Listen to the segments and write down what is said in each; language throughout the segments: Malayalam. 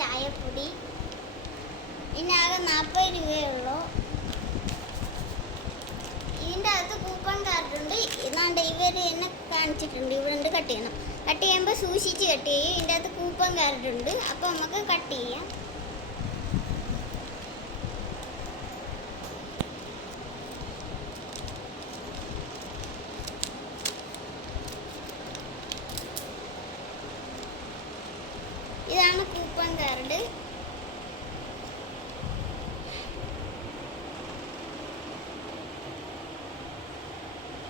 ചായപ്പൊടി. ഇതിനാകെ 40 രൂപയുള്ളൂ. ഇതിൻ്റെ അകത്ത് കൂപ്പൺ കാർഡുണ്ട്. ഇതാണ്ട് ഇവർ എന്നെ കാണിച്ചിട്ടുണ്ട്. ഇവിടെ കട്ട് ചെയ്യണം. കട്ട് ചെയ്യുമ്പോൾ സൂക്ഷിച്ച് കട്ട് ചെയ്യും. ഇതിൻ്റെ അകത്ത് കൂപ്പൺ കാർഡുണ്ട്. അപ്പോൾ നമുക്ക് കട്ട് ചെയ്യാം. ഇതാണ് കൂപ്പൺ കാർഡ്.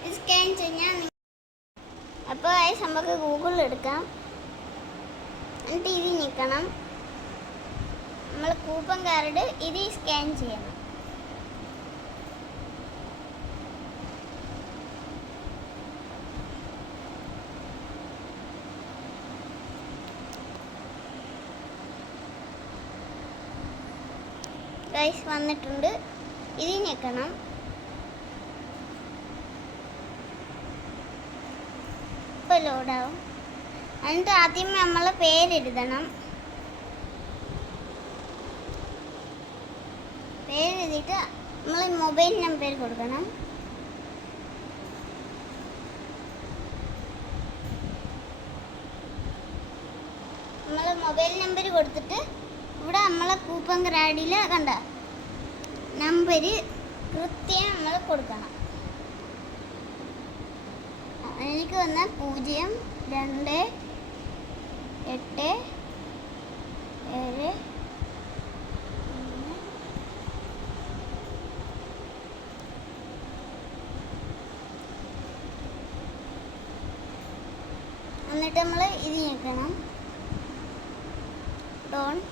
ഇത് സ്കാൻ ചെയ്യാൻ. അപ്പോൾ നമുക്ക് ഗൂഗിളിൽ എടുക്കാം. എന്നിട്ട് ഇത് നിൽക്കണം. നമ്മൾ കൂപ്പൺ കാർഡ് ഇത് സ്കാൻ ചെയ്യണം. ഗൈസ് വന്നിട്ടുണ്ട്. ഇത് ഞെക്കണം. ഇപ്പോൾ ലോഡാവും. എന്നിട്ട് ആദ്യം നമ്മൾ പേരെഴുതണം. പേരെഴുതിയിട്ട് നമ്മൾ മൊബൈൽ നമ്പർ കൊടുക്കണം. നമ്മൾ മൊബൈൽ നമ്പർ കൊടുത്തിട്ട് ഇവിടെ നമ്മളെ കൂപ്പൺ കാർഡിൽ കണ്ട നമ്പർ കൃത്യം നമ്മൾ കൊടുക്കണം. എനിക്ക് വന്ന 02873. എന്നിട്ട് നമ്മൾ ഇത് ഞെക്കണം. ഡോണ്ട്